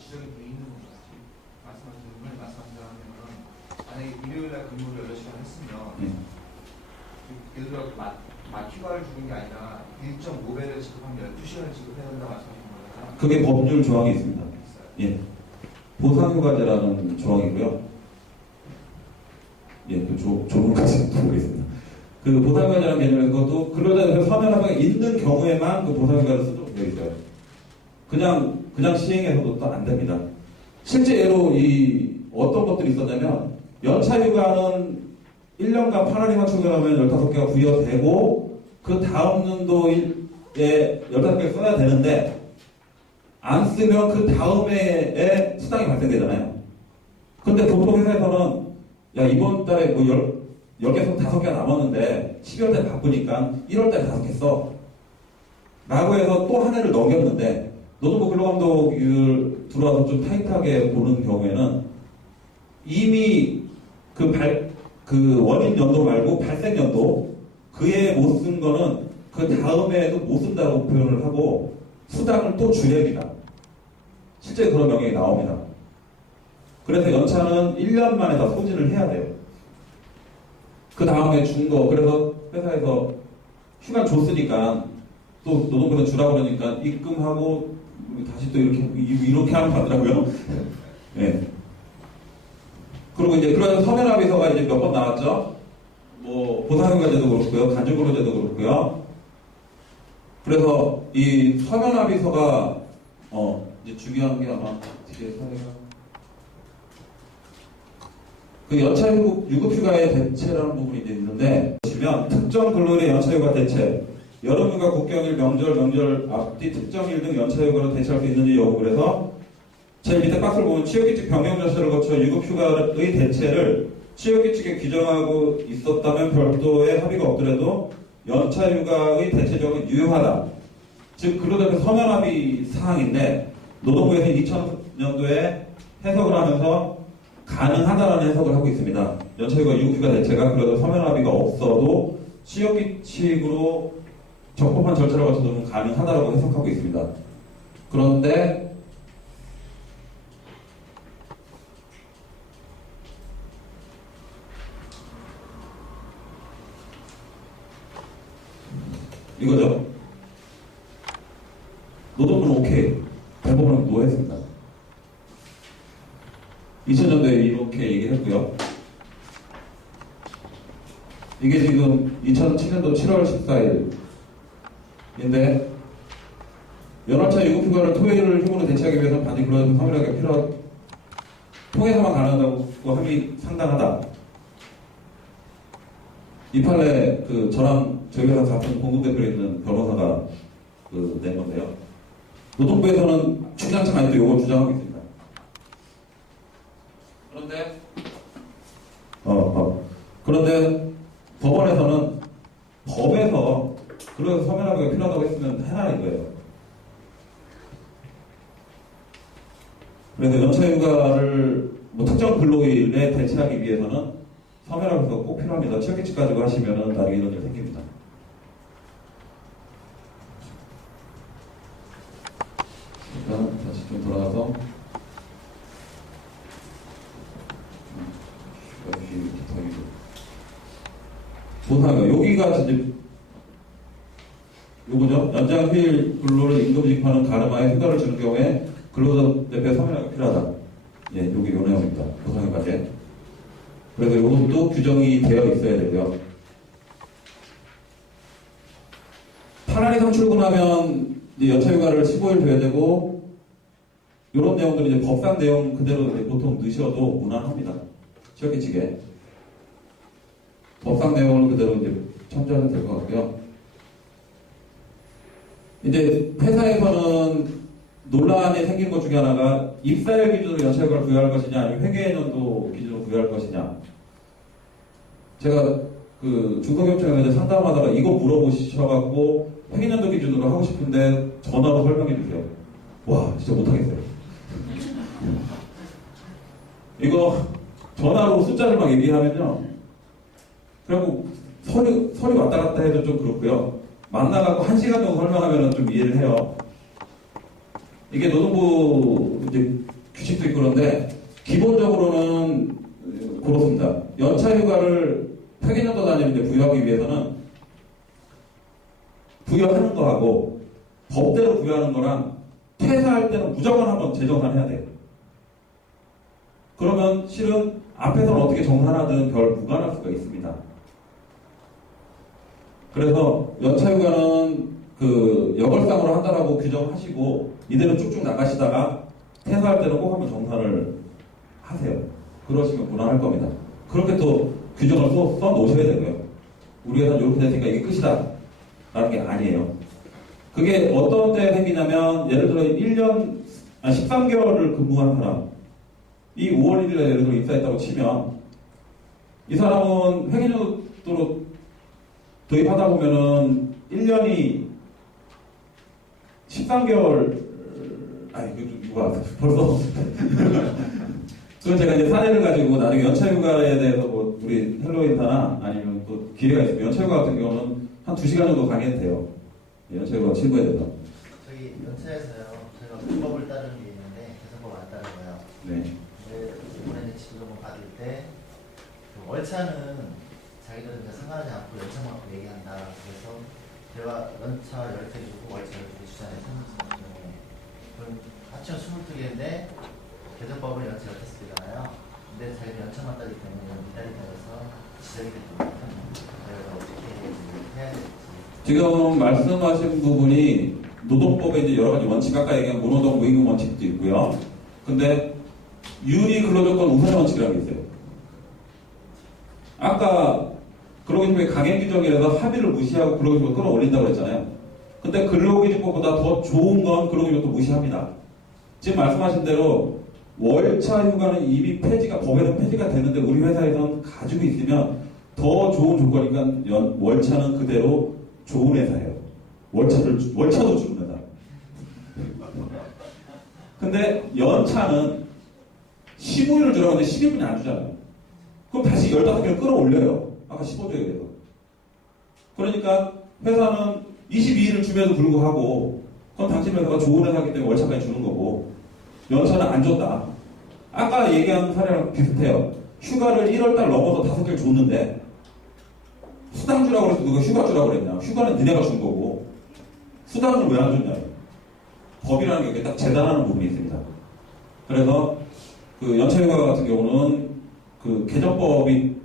지정이 돼 있는 건지 말씀하시는 만약에 일요일날 근무를 8시간 했으면 예를 들어 휴가를 주는 게 아니라 1.5배를 지급하면 12시간을 지급해야 된다고 말씀하시는 거잖아요. 그게 법률 조항이 있습니다. 예. 보상휴가제라는 조항이고요. 예, 그 조문까지 모르겠습니다. 그 보상휴가제라는 개념에서 그것도 근로자에서 서면화가 있는 경우에만 그 보상휴가를 쓰도록 되어 있어요. 그냥 시행해서도 또 안 됩니다. 실제 예로 어떤 것들이 있었냐면, 연차휴가는 1년간 8월이나 출근하면 15개가 부여되고, 그 다음 연도에 15개 써야 되는데, 안 쓰면 그 다음 해에 수당이 발생되잖아요. 근데 보통 회사에서는, 야, 이번 달에 뭐 10개에서 5개가 남았는데, 12월 달에 바쁘니까 1월 달에 5개 써. 라고 해서 또 한 해를 넘겼는데, 노동부 근로감독을 들어와서 좀 타이트하게 보는 경우에는, 이미 그 원인 연도 말고 발생 연도, 그에 못 쓴 거는 그 다음에도 못 쓴다고 표현을 하고, 수당을 또 줄여줍니다. 실제 그런 명령이 나옵니다. 그래서 연차는 1년 만에 다 소진을 해야 돼요. 그 다음에 준 거, 그래서 회사에서 휴가 줬으니까 또 노동부에서 주라고 그러니까 입금하고 다시 또 이렇게 하면 되더라고요. 네. 그리고 이제 그런 서면합의서가 이제 몇 번 나왔죠. 뭐 보상휴가제도 그렇고요, 간접근로제도 그렇고요. 그래서 이 서면합의서가 이제 중요한 게 아마 뒤에 사례가 그 연차 유급휴가의 대체라는 부분이 이제 있는데, 보시면 특정 근로일의 연차휴가 대체, 여름휴가, 국경일, 명절 앞뒤 특정일 등 연차휴가로 대체할 수 있는지 여부를 해서 제일 밑에 박스를 보면 취업규칙 변경 절차를 거쳐 유급휴가의 대체를 취업규칙에 규정하고 있었다면 별도의 합의가 없더라도 연차휴가의 대체적은 유효하다. 즉 근로자의 서면합의 사항인데, 노동부에서 2000년도에 해석을 하면서 가능하다라는 해석을 하고 있습니다. 연차휴가, 유급휴가 대체가 그래도 서면합의가 없어도 취업규칙으로 적법한 절차를 거쳐서는 가능하다라고 해석하고 있습니다. 그런데 이거죠. 노동부는 오케이, 대법원은 노했습니다. 2000년도에 이렇게 얘기를 했고요. 이게 지금 2007년도 7월 14일인데, 연합차 유급휴가를 토요일을 휴무로 대체하기 위해서는 반드시 근로자는 서면하게 필요한, 통해서만 가능하다고 함이 상당하다. 이 판례 저랑 저희 회사 같은 공동대표에 있는 변호사가 낸 건데요. 노동부에서는 주장창 아직도 이걸 주장하고 있습니다. 그런데 법원에서는 법에서 근로자 서면합의가 필요하다고 했으면 해라는 거예요. 그래서 연차휴가를 특정 근로일에 대체하기 위해서는 서면합의서가 꼭 필요합니다. 취업규칙 가지고 하시면은 나중에 이런 일 생깁니다. 일단 다시 좀 돌아가서 보상휴가, 여기가 이제 요거죠. 연장 휴일 근로를 임금직하는 가름하에 휴가를 주는 경우에 근로자 대표의 서면하기가 필요하다. 예, 요게 요 내용입니다. 보상휴가제. 그래서 요것도 규정이 되어 있어야 되고요. 8월 이상 출근하면 이제 연차휴가를 15일 줘야 되고, 요런 내용들은 이제 법상 내용 그대로 이제 보통 넣으셔도 무난합니다. 취업규칙에. 법상 내용을 그대로 이제 첨부하면 될 것 같고요. 이제 회사에서는 논란이 생긴 것 중에 하나가 입사일 기준으로 연차휴가를 부여할 것이냐, 아니면 회계연도 기준으로 부여할 것이냐. 제가 중소기업청에서 상담하다가 이거 물어보셔갖고 회계연도 기준으로 하고 싶은데 전화로 설명해 주세요. 와, 진짜 못하겠어요. 이거 전화로 숫자를 막 얘기하면요. 그리고 서류 왔다 갔다 해도 좀 그렇고요. 만나갖고 1시간 정도 설명하면 좀 이해를 해요. 이게 노동부 이제 규칙도 있고 그런데 기본적으로는 그렇습니다. 연차휴가를 평균연도 단위인데 부여하기 위해서는 부여하는 거하고 법대로 부여하는 거랑 퇴사할 때는 무조건 한번 재정산해야 돼요. 그러면 실은 앞에서는 어떻게 정산하든 별 무관할 수가 있습니다. 그래서 연차휴가는 그 여걸상으로 한다라고 규정하시고 이대로 쭉쭉 나가시다가 퇴사할 때는 꼭 한번 정산을 하세요. 그러시면 무난할 겁니다. 그렇게 또 규정을 써 놓으셔야 되고요. 우리 회사는 이렇게 됐으니까 이게 끝이다 라는 게 아니에요. 그게 어떤 때 생기냐면 예를 들어 13개월을 근무한 사람 이 5월 1일에 예를 들어 입사했다고 치면 이 사람은 회계연도로 도입하다 보면은 1년이 13개월 아니 누가 벌써 그건 제가 이제 사례를 가지고 나중에 연차휴가에 대해서 뭐 우리 헬로 인사나 아니면 또 기회가 있으면 연차휴가 같은 경우는 한 2시간 정도 강의해도 돼요. 연차휴가 친구에 대해서. 저희 연차에서요. 저희가 불법을 따르는 게 있는데 개선법 안 따르고요. 네. 근데 이번에 지급을 받을 때 그 월차는 자기들은 이제 상관하지 않고 연차만큼 얘기한다. 그래서 제가 연차 10개 주고 월차 10개 주잖아요. 3년 그럼 합치면 22개인데 개정법은 연차 10개잖아요. 근데 자기들 연차만 따기 때문에 미달이 되어서 지적이 됐거든요. 저희가 어떻게 해야 될지. 지금 말씀하신 부분이 노동법에 이제 여러 가지 원칙, 아까 얘기한 무노동 무임금 원칙도 있고요. 근데 유리 근로조건 우선 원칙이라는 게 있어요. 아까 근로기준법의 강행 규정이라서 합의를 무시하고 근로기준법을 끌어올린다고 했잖아요. 근데 근로기준법보다 더 좋은 건 근로기준법도 무시합니다. 지금 말씀하신 대로 월차 휴가는 이미 폐지가, 법에서 폐지가 됐는데 우리 회사에선 가지고 있으면 더 좋은 조건이니까 월차는 그대로 좋은 회사예요. 월차도 주는 회사. 근데 연차는 15일을 주라고 하는데 11분이 안 주잖아요. 그럼 다시 15개를 끌어올려요. 아까 15조에 대해서. 그러니까 회사는 22일을 줌에도 불구하고 그건 당신 회사가 좋은 회사이기 때문에 월차까지 주는 거고 연차는 안 줬다. 아까 얘기한 사례랑 비슷해요. 휴가를 1월달 넘어서 5개를 줬는데 수당 주라고 그래서 누가 휴가 주라고 그랬냐. 휴가는 니네가 준 거고 수당을 왜 안 줬냐. 법이라는 게 딱 재단하는 부분이 있습니다. 그래서 그 연차휴가 같은 경우는 그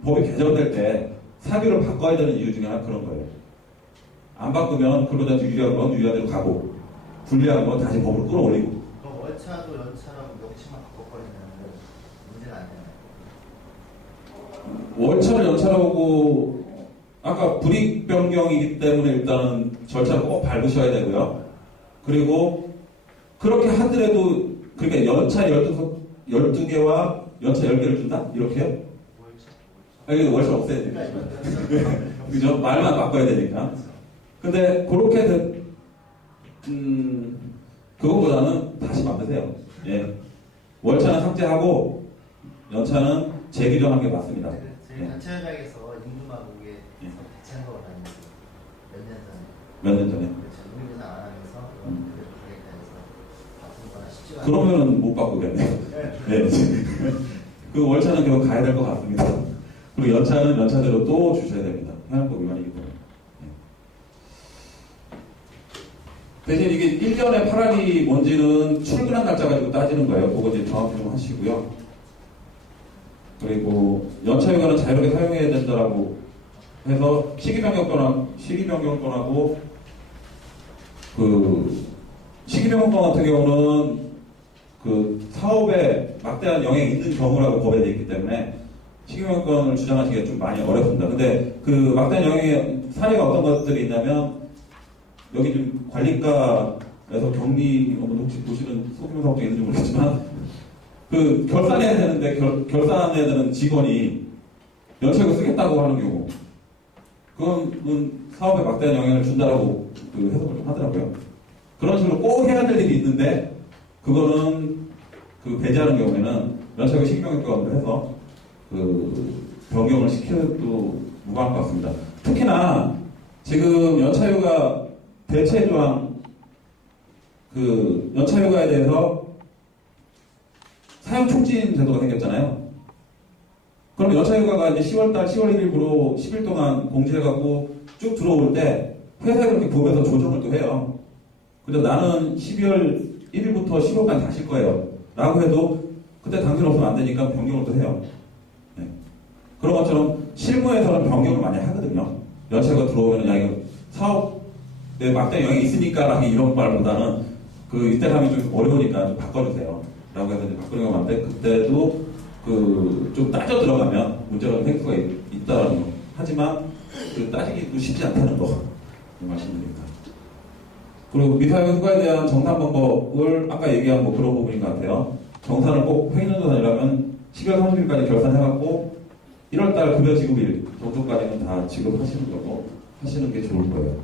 법이 개정될 때 사규를 바꿔야 되는 이유 중에 하나 그런 거예요. 안 바꾸면 근로자한테 유리한 건 유리한 대로 가고 불리한 건 다시 법으로 끌어올리고. 그럼 월차도 연차라고 명칭만 바꿔버리면 문제가 안 되나요? 월차를 연차라고 아까 불이익 변경이기 때문에 일단은 절차를 꼭 밟으셔야 되고요. 그리고 그렇게 하더라도 그러니까 연차 12개와 연차 10개를 준다? 이렇게요? 월차. 월차 없애야 되니까. 그죠? 말만 바꿔야 되니까. 근데 그렇게 그것보다는 다시 만드세요. 예. 월차는 삭제하고 연차는 재규정한 게 맞습니다. 저희 단체협약에서 임금하고 이게 대체한 거가 아니었어요. 몇 년 전에? 그렇죠. 임금을 안 하면서 그대로 가겠다 해서 바꾸거나 쉽지가 않아요. 그러면은 못 바꾸겠네요. 네. 그 월차는 결국 가야 될 것 같습니다. 그리고 연차는 연차대로 또 주셔야 됩니다. 해양법 위반이기 때문에. 대신 이게 1년에 8알이 뭔지는 출근한 날짜 가지고 따지는 거예요. 그거 이제 정확히 좀 하시고요. 그리고 연차휴가는 자유롭게 사용해야 된다라고 해서 시기변경권하고 그 시기변경권 같은 경우는 그 사업에 막대한 영향이 있는 경우라고 법에 되어 있기 때문에 시기변경권을 주장하시기가 좀 많이 어렵습니다. 근데 그 막대한 영향의 사례가 어떤 것들이 있냐면 여기 좀 관리과에서 격리 혹시 보시는 소규모 사업장이 있는지 모르겠지만 그 결산해야 되는데 결산해야 되는 직원이 연차휴가 쓰겠다고 하는 경우 그건 사업에 막대한 영향을 준다라고 그 해석을 좀 하더라고요. 그런 식으로 꼭 해야 될 일이 있는데 그거는 그 배제하는 경우에는 연차휴가 시기변경권을 해서 그 변경을 시켜도 무방할 것 같습니다. 특히나 지금 연차휴가 대체 조항 그 연차휴가에 대해서 사용 촉진 제도가 생겼잖아요. 그럼 연차휴가가 이제 10월달 10월 1일부로 10일 동안 공지해갖고 쭉 들어올 때 회사에 그렇게 보면서 조정을 또 해요. 근데 나는 12월 1일부터 15일까지 다 쉴 거예요. 라고 해도 그때 당신 없으면 안 되니까 변경을 또 해요. 네. 그런 것처럼 실무에서는 변경을 많이 하거든요. 연차가 들어오면 야 이거 사업에 막대 영향이 있으니까 라는 이런 말보다는 그 이때 가면 좀 어려우니까 좀 바꿔주세요. 라고 해서 이제 바꾸는 거 맞는데 그때도 그 좀 따져 들어가면 문제가 생길 수가 있다라는 거. 하지만 그 따지기도 쉽지 않다는 거 말씀드립니다. 그리고 미사용 휴가에 대한 정산 방법을 아까 얘기한 뭐 그런 부분인 것 같아요. 정산을 꼭 회의연도산이라면 12월 30일까지 결산해갖고 1월달 급여 지급일 정도까지는 다 지급하시는 거고 하시는 게 좋을 거예요.